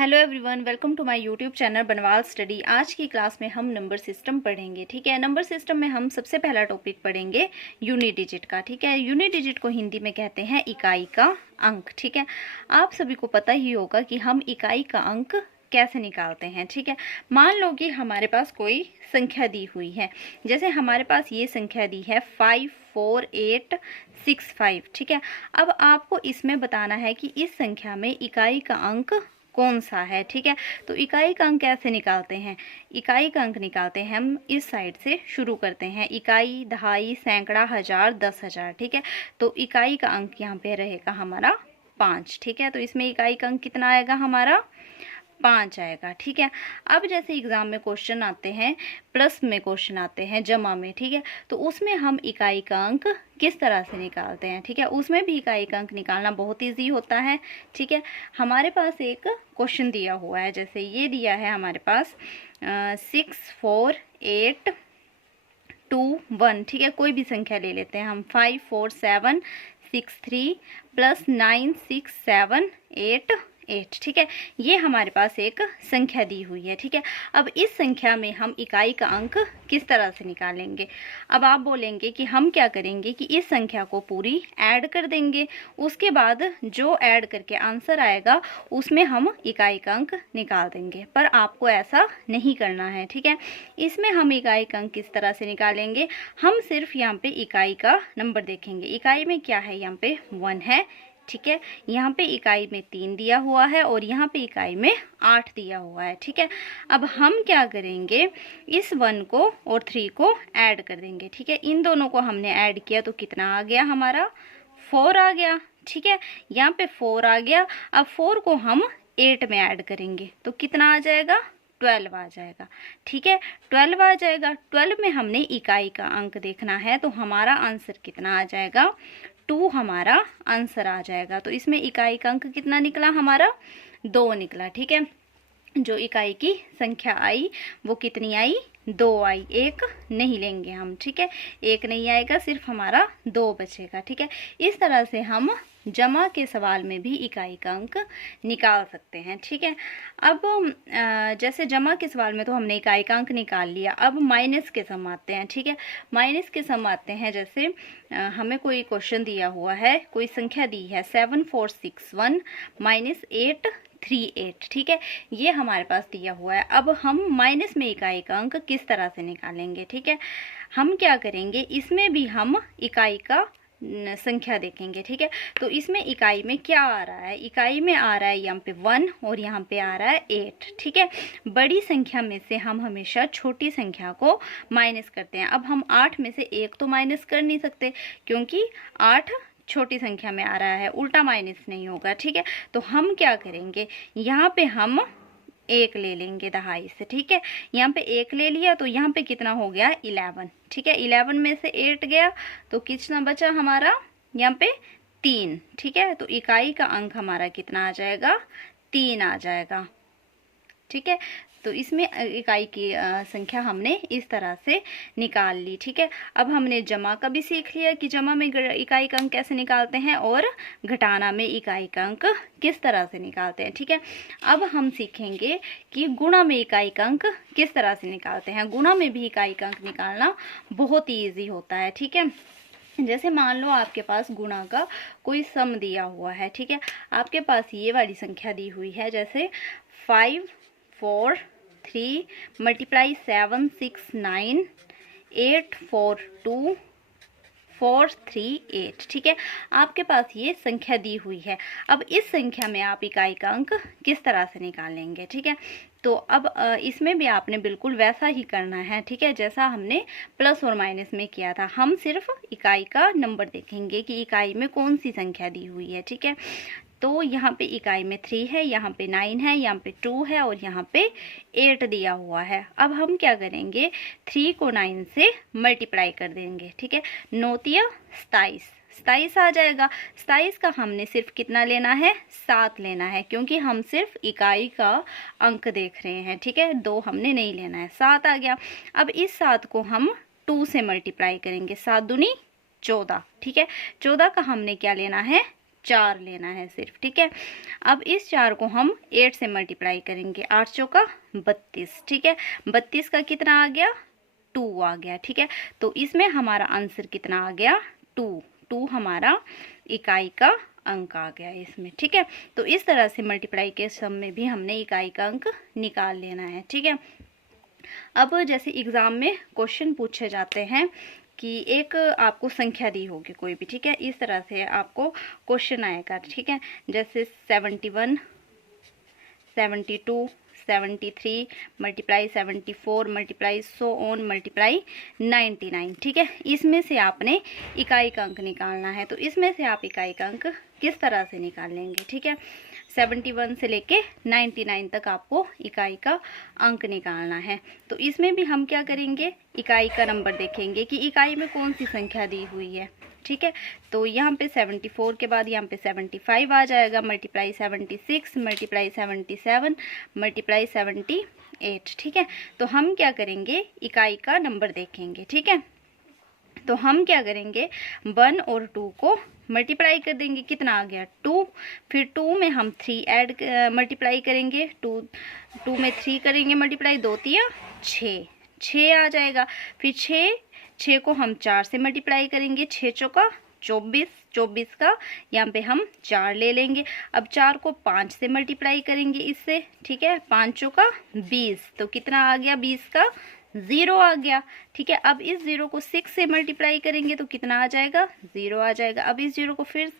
Hello everyone, welcome to my YouTube channel Banwal study. आज की class में हम नंबर सिस्टम पढ़ेंगे। ठीक है, नंबर सिस्टम में हम सबसे पहला टॉपिक पढ़ेंगे यूनिट डिजिट का। ठीक है, यूनिट डिजिट को हिंदी में कहते हैं इकाई का अंक। ठीक है, आप सभी को पता ही होगा कि हम इकाई का अंक कैसे निकालते हैं। ठीक है, मान लो कि हमारे पास कोई संख्या दी हुई है, जैसे हमारे पास ये संख्या दी है 54865। ठीक है, अब आपको इसमें बताना है कि इस संख्या में इकाई का अंक कौन सा है। ठीक है, तो इकाई का अंक कैसे निकालते हैं? इकाई का अंक निकालते हैं हम इस साइड से शुरू करते हैं, इकाई, दहाई, सैकड़ा, हजार, 10,000। ठीक है, तो इकाई का अंक यहाँ पे रहेगा हमारा 5। ठीक है, तो इसमें इकाई का अंक कितना आएगा हमारा? 5 आएगा। ठीक है, अब जैसे एग्जाम में क्वेश्चन आते हैं, प्लस में क्वेश्चन आते हैं, जमा में, ठीक है, तो उसमें हम इकाई का अंक किस तरह से निकालते हैं? ठीक है, उसमें भी इकाई का अंक निकालना बहुत इजी होता है। ठीक है, हमारे पास एक क्वेश्चन दिया हुआ है, जैसे ये दिया है हमारे पास 64821। ठीक है, कोई भी संख्या ले लेते हैं हम, 54763 प्लस 96788। ठीक है, ये हमारे पास एक संख्या दी हुई है। ठीक है, अब इस संख्या में हम इकाई का अंक किस तरह से निकालेंगे? अब आप बोलेंगे कि हम क्या करेंगे कि इस संख्या को पूरी ऐड कर देंगे, उसके बाद जो ऐड करके आंसर आएगा उसमें हम इकाई का अंक निकाल देंगे, पर आपको ऐसा नहीं करना है। ठीक है, इसमें हम इकाई का अंक किस तरह से निकालेंगे? हम सिर्फ यहाँ पे इकाई का नंबर देखेंगे। इकाई में क्या है? यहाँ पे 1 है। ठीक है, यहाँ पे इकाई में 3 दिया हुआ है और यहाँ पे इकाई में 8 दिया हुआ है। ठीक है, अब हम क्या करेंगे, इस 1 को और 3 को ऐड कर देंगे। ठीक है, इन दोनों को हमने ऐड किया तो कितना आ गया हमारा? 4 आ गया। ठीक है, यहाँ पे 4 आ गया। अब 4 को हम 8 में ऐड करेंगे तो कितना आ जाएगा? 12 आ जाएगा। ठीक है, 12 आ जाएगा। 12 में हमने इकाई का अंक देखना है, तो हमारा आंसर कितना आ जाएगा? 2 हमारा आंसर आ जाएगा। तो इसमें इकाई का अंक कितना निकला हमारा? 2 निकला। ठीक है, जो इकाई की संख्या आई वो कितनी आई? 2 आई। 1 नहीं लेंगे हम। ठीक है, 1 नहीं आएगा, सिर्फ हमारा 2 बचेगा। ठीक है, इस तरह से हम जमा के सवाल में भी इकाई का अंक निकाल सकते हैं। ठीक है, अब जैसे जमा के सवाल में तो हमने इकाई का अंक निकाल लिया, अब माइनस के सम आते हैं। ठीक है, माइनस के सम आते हैं, जैसे हमें कोई क्वेश्चन दिया हुआ है, कोई संख्या दी है 7461 माइनस 838। ठीक है, ये हमारे पास दिया हुआ है। अब हम माइनस में इकाई का अंक किस तरह से निकालेंगे? ठीक है, हम क्या करेंगे, इसमें भी हम इकाई का संख्या देखेंगे। ठीक है, तो इसमें इकाई में क्या आ रहा है? इकाई में आ रहा है यहाँ पे 1 और यहाँ पे आ रहा है 8। ठीक है, बड़ी संख्या में से हम हमेशा छोटी संख्या को माइनस करते हैं। अब हम 8 में से 1 तो माइनस कर नहीं सकते, क्योंकि 8 छोटी संख्या में आ रहा है, उल्टा माइनस नहीं होगा। ठीक है, तो हम क्या करेंगे, यहाँ पे हम 1 ले लेंगे दहाई से। ठीक है, यहाँ पे 1 ले लिया तो यहाँ पे कितना हो गया? 11। ठीक है, 11 में से 8 गया तो कितना बचा हमारा? यहाँ पे 3। ठीक है, तो इकाई का अंक हमारा कितना आ जाएगा? 3 आ जाएगा। ठीक है, तो इसमें इकाई की संख्या हमने इस तरह से निकाल ली। ठीक है, अब हमने जमा का भी सीख लिया कि जमा में इकाई का अंक कैसे निकालते हैं और घटाना में इकाई का अंक किस तरह से निकालते हैं। ठीक है, अब हम सीखेंगे कि गुणा में इकाई का अंक किस तरह से निकालते हैं। गुणा में भी इकाई का अंक निकालना बहुत ही ईजी होता है। ठीक है, जैसे मान लो आपके पास गुणा का कोई सम दिया हुआ है। ठीक है, आपके पास ये वाली संख्या दी हुई है, जैसे 543 मल्टीप्लाई 769 842 438। ठीक है, आपके पास ये संख्या दी हुई है। अब इस संख्या में आप इकाई का अंक किस तरह से निकालेंगे? ठीक है, तो अब इसमें भी आपने बिल्कुल वैसा ही करना है। ठीक है, जैसा हमने प्लस और माइनस में किया था, हम सिर्फ इकाई का नंबर देखेंगे कि इकाई में कौन सी संख्या दी हुई है। ठीक है, तो यहाँ पे इकाई में 3 है, यहाँ पे 9 है, यहाँ पे 2 है और यहाँ पे 8 दिया हुआ है। अब हम क्या करेंगे, 3 को 9 से मल्टीप्लाई कर देंगे। ठीक है, 9 तिया 27, 27 आ जाएगा। 27 का हमने सिर्फ कितना लेना है? 7 लेना है, क्योंकि हम सिर्फ इकाई का अंक देख रहे हैं। ठीक है, 2 हमने नहीं लेना है, 7 आ गया। अब इस 7 को हम 2 से मल्टीप्लाई करेंगे, 7 दूनी 14। ठीक है, 14 का हमने क्या लेना है? 4 लेना है सिर्फ, ठीक है। अब इस 4 को हम 8 से मल्टीप्लाई करेंगे, 8 चौका 32, ठीक है। 32 का कितना आ गया, 2 आ गया, ठीक है। तो इसमें हमारा आंसर कितना आ गया, 2 हमारा इकाई का अंक आ गया इसमें, ठीक है। तो इस तरह से मल्टीप्लाई के सम में भी हमने इकाई का अंक निकाल लेना है, ठीक है। अब जैसे एग्जाम में क्वेश्चन पूछे जाते हैं कि एक आपको संख्या दी होगी कोई भी, ठीक है, इस तरह से आपको क्वेश्चन आएगा, ठीक है। जैसे 71, 72, 73 multiply 74 multiply so on multiply 99, ठीक है। इसमें से आपने इकाई का अंक निकालना है। तो इसमें से आप इकाई का अंक किस तरह से निकाल लेंगे, ठीक है। 71 से लेके 99 तक आपको इकाई का अंक निकालना है। तो इसमें भी हम क्या करेंगे, इकाई का नंबर देखेंगे कि इकाई में कौन सी संख्या दी हुई है, ठीक है। तो यहाँ पे 74 के बाद यहाँ पे 75 आ जाएगा, मल्टीप्लाई 76 मल्टीप्लाई 77 मल्टीप्लाई 78, ठीक है। तो हम क्या करेंगे, इकाई का नंबर देखेंगे, ठीक है। तो हम क्या करेंगे, 1 और 2 को मल्टीप्लाई कर देंगे, कितना आ गया 2, फिर 2 में हम 3 मल्टीप्लाई करेंगे, 2 में 3 करेंगे मल्टीप्लाई, 2 तिया 6 आ जाएगा। फिर 6 को हम 4 से मल्टीप्लाई करेंगे, 6 चौका 24 का यहाँ पे हम 4 ले लेंगे। अब 4 को 5 से मल्टीप्लाई करेंगे इससे, ठीक है, 5 चौका 20, तो कितना आ गया, 20 का 0 आ गया, ठीक है। अब इस 0 को 6 से मल्टीप्लाई करेंगे तो कितना आ जाएगा, 0 आ जाएगा। अब इस 0 को फिर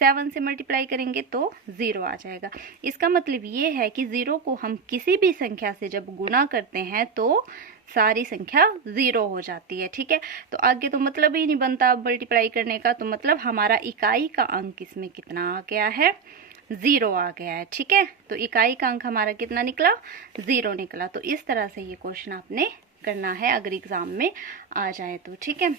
7 से मल्टीप्लाई करेंगे तो 0 आ जाएगा। इसका मतलब ये है कि 0 को हम किसी भी संख्या से जब गुणा करते हैं तो सारी संख्या 0 हो जाती है, ठीक है। तो आगे तो मतलब ही नहीं बनता मल्टीप्लाई करने का, तो मतलब हमारा इकाई का अंक इसमें कितना आ गया है, 0 आ गया है, ठीक है। तो इकाई का अंक हमारा कितना निकला, 0 निकला। तो इस तरह से ये क्वेश्चन आपने करना है अगर एग्जाम में आ जाए तो, ठीक है।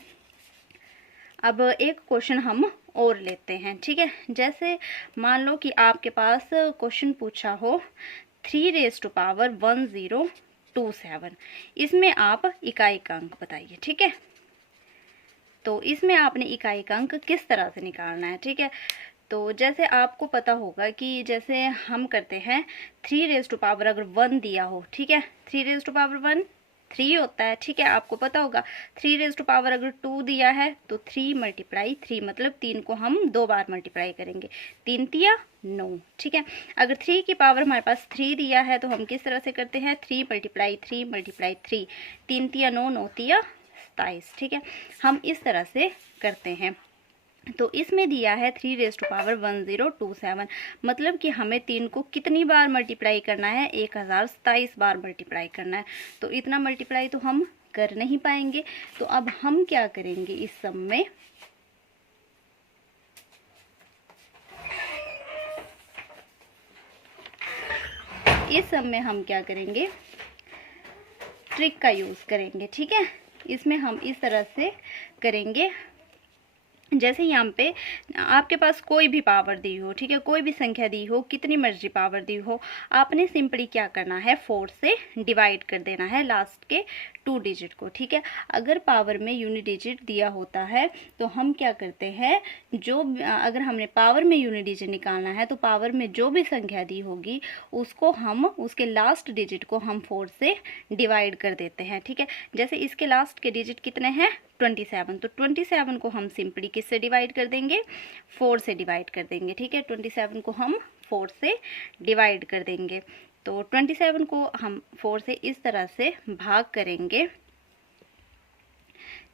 अब एक क्वेश्चन हम और लेते हैं, ठीक है। जैसे मान लो कि आपके पास क्वेश्चन पूछा हो 3^1027, इसमें आप इकाई का अंक बताइए, ठीक है। तो इसमें आपने इकाई का अंक किस तरह से निकालना है, ठीक है। तो जैसे आपको पता होगा कि जैसे हम करते हैं 3 अगर 1 दिया हो, ठीक है, 3 3 होता है, ठीक है, आपको पता होगा। 3 अगर 2 दिया है तो 3 मल्टीप्लाई 3 मतलब 3 को हम 2 बार मल्टीप्लाई करेंगे, 3 तिया 9, ठीक है। अगर 3 की पावर हमारे पास 3 दिया है तो हम किस तरह से करते हैं, 3 मल्टीप्लाई 3 मल्टीप्लाई 3, 3 तिया 9 9 तिया 27, ठीक है। हम इस तरह से करते हैं। तो इसमें दिया है 3^1027, मतलब कि हमें 3 को कितनी बार मल्टीप्लाई करना है, 1027 बार मल्टीप्लाई करना है। तो इतना मल्टीप्लाई तो हम कर नहीं पाएंगे। तो अब हम क्या करेंगे, इस सम में हम क्या करेंगे, ट्रिक का यूज करेंगे, ठीक है। इसमें हम इस तरह से करेंगे, जैसे यहाँ पे आपके पास कोई भी पावर दी हो, ठीक है, कोई भी संख्या दी हो, कितनी मर्जी पावर दी हो, आपने सिंपली क्या करना है, 4 से डिवाइड कर देना है लास्ट के 2 डिजिट को, ठीक है। अगर पावर में यूनिट डिजिट दिया होता है तो हम क्या करते हैं, जो अगर हमने पावर में यूनिट डिजिट निकालना है तो पावर में जो भी संख्या दी होगी उसको हम उसके लास्ट डिजिट को हम 4 से डिवाइड कर देते हैं, ठीक है। जैसे इसके लास्ट के डिजिट कितने हैं, 27, तो 27 को हम सिंपली किससे डिवाइड कर देंगे, 4 से डिवाइड कर देंगे, ठीक है। 27 को हम 4 से डिवाइड कर देंगे। तो 27 को हम 4 से इस तरह से भाग करेंगे,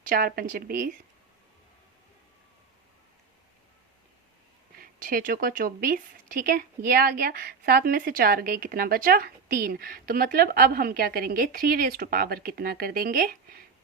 4 पंचे 20, 6 चौका 24, ठीक है, ये आ गया। 7 में से 4 गए, कितना बचा, 3। तो मतलब अब हम क्या करेंगे, 3 कितना कर देंगे,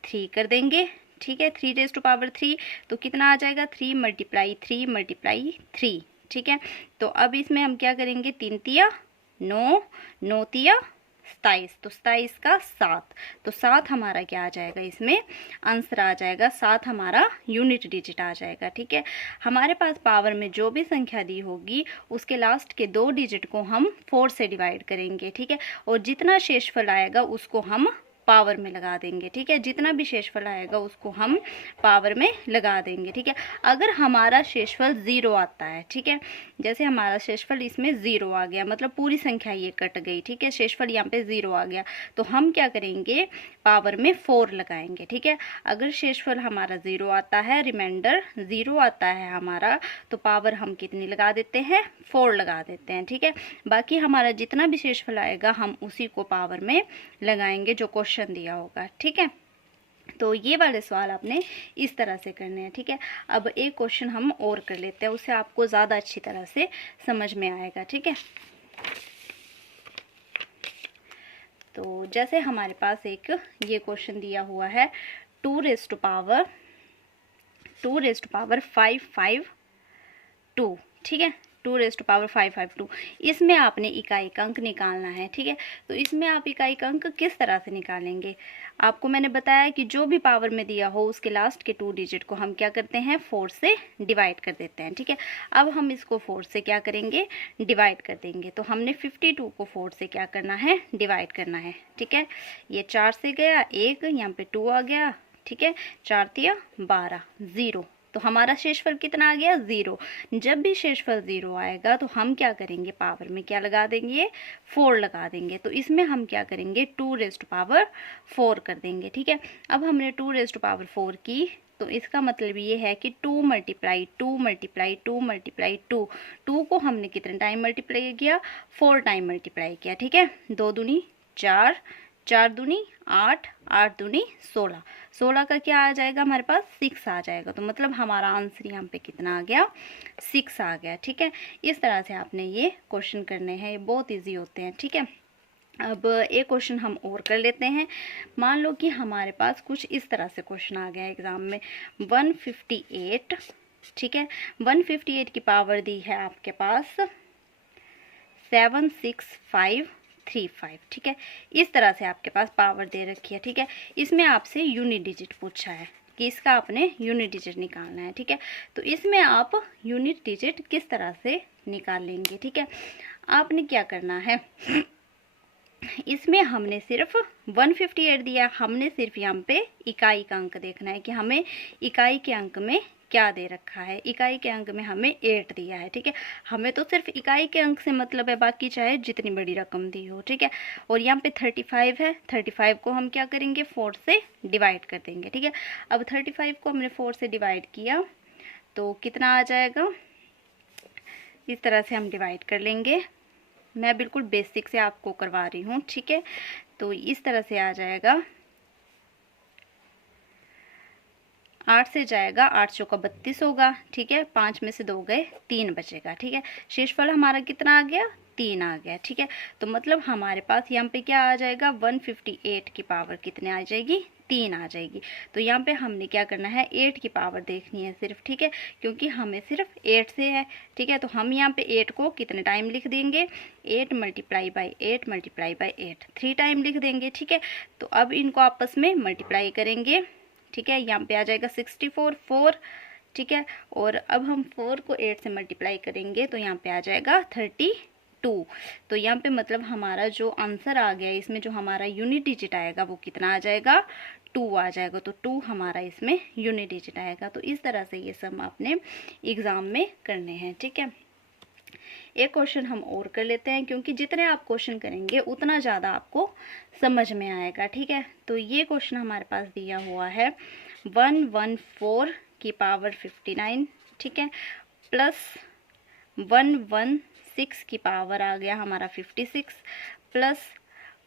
3 कर देंगे, ठीक है। 3 तो कितना आ जाएगा, 3 मल्टीप्लाई 3 मल्टीप्लाई 3, ठीक है। तो अब इसमें हम क्या करेंगे, 3 तिया 9 9 तिया 27, तो 27 का 7, तो 7 हमारा क्या आ जाएगा, इसमें आंसर आ जाएगा, 7 हमारा यूनिट डिजिट आ जाएगा, ठीक है। हमारे पास पावर में जो भी संख्या दी होगी उसके लास्ट के 2 डिजिट को हम 4 से डिवाइड करेंगे, ठीक है, और जितना शेषफल आएगा उसको हम पावर में लगा देंगे, ठीक है। जितना भी शेषफल आएगा उसको हम पावर में लगा देंगे, ठीक है। अगर हमारा शेषफल 0 आता है, ठीक है, जैसे हमारा शेषफल इसमें 0 आ गया, मतलब पूरी संख्या ये कट गई, ठीक है, शेषफल यहाँ पे 0 आ गया, तो हम क्या करेंगे, पावर में 4 लगाएंगे, ठीक है। अगर शेषफल हमारा 0 आता है, रिमाइंडर 0 आता है हमारा, तो पावर हम कितनी लगा देते हैं, 4 लगा देते हैं, ठीक है। बाकी हमारा जितना भी शेषफल आएगा हम उसी को पावर में लगाएंगे जो क्वेश्चन दिया होगा, ठीक है। तो ये वाले सवाल आपने इस तरह से करने हैं, ठीक है। अब एक क्वेश्चन हम और कर लेते हैं, उससे आपको ज़्यादा अच्छी तरह से समझ में आएगा, ठीक है। तो जैसे हमारे पास एक ये क्वेश्चन दिया हुआ है 2 रेज़ टू पावर 552, ठीक है, 2 रेज़ टू पावर 552। इसमें आपने इकाई का अंक निकालना है, ठीक है। तो इसमें आप इकाई का अंक किस तरह से निकालेंगे, आपको मैंने बताया कि जो भी पावर में दिया हो उसके लास्ट के 2 डिजिट को हम क्या करते हैं, 4 से डिवाइड कर देते हैं, ठीक है। अब हम इसको 4 से क्या करेंगे, डिवाइड कर देंगे। तो हमने 52 को 4 से क्या करना है, डिवाइड करना है, ठीक है। ये 4 से गया 1, यहाँ पे 2 आ गया, ठीक है, 4 तिया 12, 0। तो हमारा शेषफल कितना आ गया, 0। जब भी शेषफल 0 आएगा तो हम क्या करेंगे, पावर में क्या लगा देंगे, 4 लगा देंगे। तो इसमें हम क्या करेंगे, 2 रेज़ टू पावर 4 कर देंगे, ठीक है। अब हमने 2 रेज़ टू पावर 4 की, तो इसका मतलब ये है कि 2 मल्टीप्लाई 2 मल्टीप्लाई 2 मल्टीप्लाई 2 को हमने कितने टाइम मल्टीप्लाई किया, 4 टाइम मल्टीप्लाई किया, ठीक है। 2 दूनी 4, 4 दूनी 8, 8 दूनी 16, 16 का क्या आ जाएगा हमारे पास, 6 आ जाएगा। तो मतलब हमारा आंसर यहाँ पे कितना आ गया, 6 आ गया, ठीक है। इस तरह से आपने ये क्वेश्चन करने हैं, ये बहुत इजी होते हैं, ठीक है। अब एक क्वेश्चन हम और कर लेते हैं। मान लो कि हमारे पास कुछ इस तरह से क्वेश्चन आ गया एग्जाम में, 158, ठीक है, 158 की पावर दी है आपके पास 76535, ठीक है। इस तरह से आपके पास पावर दे रखी है, ठीक है। इसमें आपसे यूनिट डिजिट पूछा है कि इसका आपने यूनिट डिजिट निकालना है, ठीक है। तो इसमें आप यूनिट डिजिट किस तरह से निकालेंगे, ठीक है। आपने क्या करना है, इसमें हमने सिर्फ 158 दिया, हमने सिर्फ यहाँ पे इकाई का अंक देखना है कि हमें इकाई के अंक में क्या दे रखा है। इकाई के अंक में हमें 8 दिया है, ठीक है। हमें तो सिर्फ इकाई के अंक से मतलब है, बाकी चाहे जितनी बड़ी रकम दी हो, ठीक है। और यहाँ पे 35 है, 35 को हम क्या करेंगे, 4 से डिवाइड कर देंगे, ठीक है। अब 35 को हमने 4 से डिवाइड किया तो कितना आ जाएगा, इस तरह से हम डिवाइड कर लेंगे। मैं बिल्कुल बेसिक से आपको करवा रही हूँ, ठीक है। तो इस तरह से आ जाएगा, 8 से जाएगा, 8 चौका 32 होगा, ठीक है। 5 में से 2 गए, 3 बचेगा, ठीक है। शेषफल हमारा कितना आ गया, 3 आ गया, ठीक है। तो मतलब हमारे पास यहाँ पे क्या आ जाएगा, 158 की पावर कितने आ जाएगी, 3 आ जाएगी। तो यहाँ पे हमने क्या करना है, 8 की पावर देखनी है सिर्फ, ठीक है, क्योंकि हमें सिर्फ 8 से है, ठीक है। तो हम यहाँ पे 8 को कितने टाइम लिख देंगे, 8 multiply by 8 multiply by 8, 3 time लिख देंगे, ठीक है। तो अब इनको आपस में मल्टीप्लाई करेंगे, ठीक है। यहाँ पे आ जाएगा 64 4, ठीक है। और अब हम 4 को 8 से मल्टीप्लाई करेंगे तो यहाँ पे आ जाएगा 32। तो यहाँ पे मतलब हमारा जो आंसर आ गया, इसमें जो हमारा यूनिट डिजिट आएगा वो कितना आ जाएगा, 2 आ जाएगा। तो 2 हमारा इसमें यूनिट डिजिट आएगा। तो इस तरह से ये सम आपने एग्जाम में करने हैं, ठीक है। एक क्वेश्चन हम और कर लेते हैं, क्योंकि जितने आप क्वेश्चन करेंगे उतना ज़्यादा आपको समझ में आएगा, ठीक है। तो ये क्वेश्चन हमारे पास दिया हुआ है 114 की पावर 59, ठीक है, प्लस 116 की पावर आ गया हमारा 56, प्लस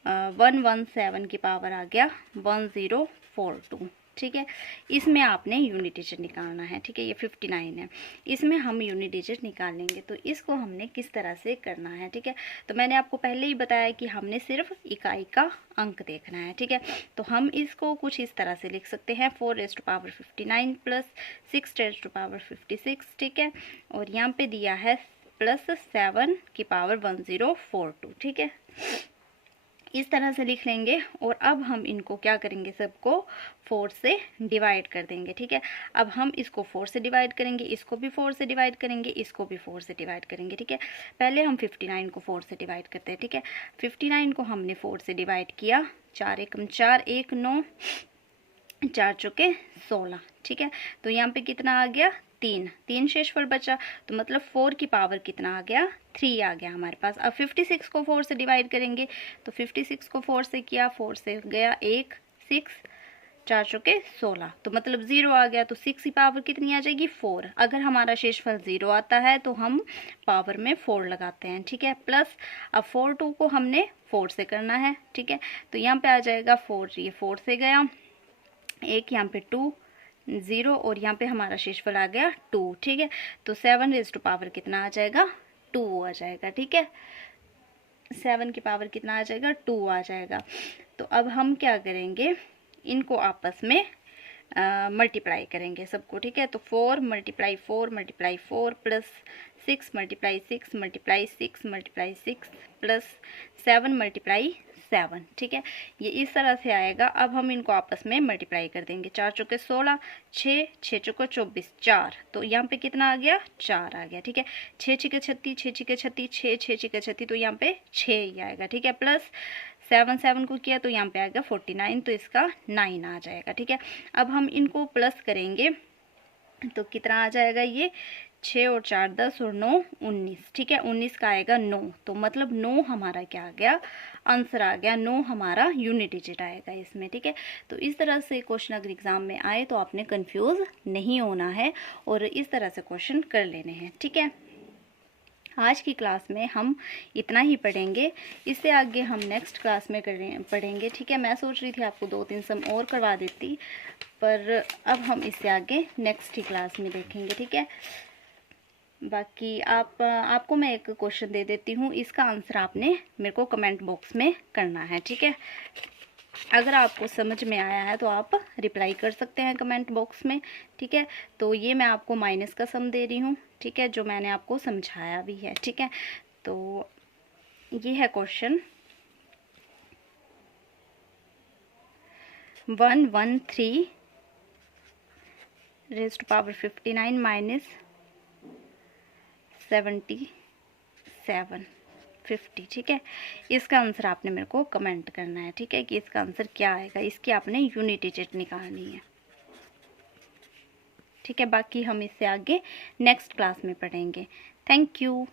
117 की पावर आ गया 1042, ठीक है। इसमें आपने यूनिट डिजिट निकालना है, ठीक है। ये 59 है, इसमें हम यूनिट डिजिट निकालेंगे। तो इसको हमने किस तरह से करना है, ठीक है। तो मैंने आपको पहले ही बताया कि हमने सिर्फ इकाई का अंक देखना है, ठीक है। तो हम इसको कुछ इस तरह से लिख सकते हैं, 4 रेज़ टू पावर 59 प्लस 6 रेज़ टू पावर 56, ठीक है। और यहाँ पे दिया है प्लस 7 की पावर 1042, ठीक है। इस तरह से लिख लेंगे। और अब हम इनको क्या करेंगे, सबको 4 से डिवाइड कर देंगे। ठीक है, अब हम इसको 4 से डिवाइड करेंगे, इसको भी 4 से डिवाइड करेंगे, इसको भी 4 से डिवाइड करेंगे। ठीक है, पहले हम 59 को 4 से डिवाइड करते हैं। ठीक है, 59 को हमने 4 से डिवाइड किया, 4 एकम 4, 1 9, 4 चौके 16। ठीक है, तो यहाँ पे कितना आ गया, 3 शेषफल बचा, तो मतलब 4 की पावर कितना आ गया, 3 आ गया हमारे पास। अब 56 को 4 से डिवाइड करेंगे, तो 56 को 4 से किया, 4 से गया 1 6, 4 चौके 16, तो मतलब 0 आ गया। तो 6 की पावर कितनी आ जाएगी, 4। अगर हमारा शेषफल 0 आता है तो हम पावर में 4 लगाते हैं। ठीक है, प्लस अब 4 2 को हमने 4 से करना है। ठीक है, तो यहाँ पे आ जाएगा 4, ये 4 से गया, एक यहाँ पे 2 0, और यहाँ पे हमारा शेषफल आ गया 2। ठीक है, तो 7 रेज़ टू पावर कितना आ जाएगा, 2 आ जाएगा। ठीक है, 7 की पावर कितना आ जाएगा, 2 आ जाएगा। तो अब हम क्या करेंगे, इनको आपस में मल्टीप्लाई करेंगे सबको। ठीक है, तो 4 multiply 4 multiply 4 plus 6 multiply 6 multiply 6 multiply 6 plus 7 multiply 7। ठीक है, ये इस तरह से आएगा। अब हम इनको आपस में मल्टीप्लाई कर देंगे, 4 चौके 16, 6 6 चौके 24, 4, तो यहाँ पे कितना आ गया, 4 आ गया। ठीक है, 6 छिके 36, 6 छिके 36, 6 6 छिके 36, तो यहाँ पे 6 ही आएगा। ठीक है, प्लस 7 को किया तो यहाँ पे आएगा 49, तो इसका 9 आ जाएगा। ठीक है, अब हम इनको प्लस करेंगे तो कितना आ जाएगा, ये 6 और 4 10 और 9 19। ठीक है, 19 का आएगा 9, तो मतलब 9 हमारा क्या आ गया, आंसर आ गया 9 हमारा यूनिट डिजिट आएगा इसमें। ठीक है, तो इस तरह से क्वेश्चन अगर एग्जाम में आए तो आपने कंफ्यूज नहीं होना है और इस तरह से क्वेश्चन कर लेने हैं। ठीक है, आज की क्लास में हम इतना ही पढ़ेंगे, इससे आगे हम नेक्स्ट क्लास में पढ़ेंगे। ठीक है, मैं सोच रही थी आपको 2-3 सम और करवा देती, पर अब हम इससे आगे नेक्स्ट ही क्लास में देखेंगे। ठीक है, बाकी आपको मैं एक क्वेश्चन दे देती हूँ, इसका आंसर आपने मेरे को कमेंट बॉक्स में करना है। ठीक है, अगर आपको समझ में आया है तो आप रिप्लाई कर सकते हैं कमेंट बॉक्स में। ठीक है, तो ये मैं आपको माइनस का सम दे रही हूँ। ठीक है, जो मैंने आपको समझाया भी है। ठीक है, तो ये है question 113 raise to power 59 minus 77 50। ठीक है, इसका आंसर आपने मेरे को कमेंट करना है। ठीक है, कि इसका आंसर क्या आएगा, इसकी आपने यूनिट डिजिट निकालनी है। ठीक है, बाकी हम इससे आगे नेक्स्ट क्लास में पढ़ेंगे। Thank you.